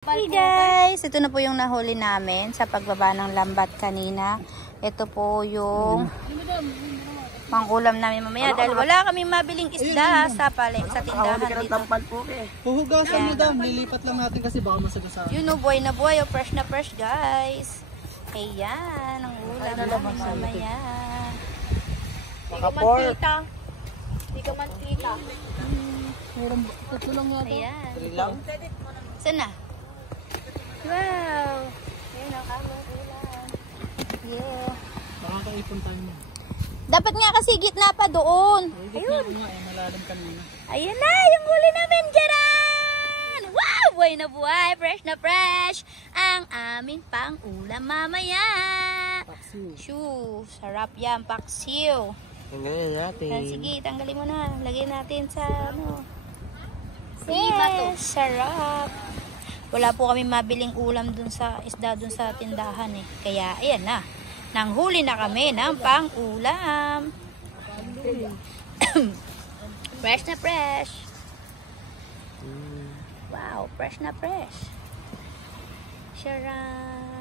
Hey guys, ito na po yung nahuli namin sa pagbaba ng lambat kanina. Ito po yung pangulam namin mamaya dahil wala kaming mabiling isda sa tindahan dito. Huhugasan mo daw, nilipat lang natin kasi baka masagasaan. Yun o, buhay na buhay o, fresh na fresh guys. Ayan, ang ulam namin mamaya. Hindi ka mantika. Meron tatlo lang nga daw. Ayan. Saan na? Wow! Ayan ang aming ulam. Yeah. Nakakaipon tayo mo. Dapat nga kasi gitna pa doon. Ayun. Malalim kanina. Ayan na, yung huli namin, Jaran! Wow! Buhay na buhay, fresh na fresh. Ang aming pang-ulam mamaya. Paksiw. Shoo, sarap yan, paksiw. Tanggalin natin. Sige, tanggalin mo na. Lagyan natin sa ano. bato. Sarap. Wala po kami mabiling ulam dun sa isda dun sa tindahan eh. Kaya ayan na. Nanghuli na kami ng pang-ulam. Fresh na fresh. Wow, fresh na fresh. Sharan.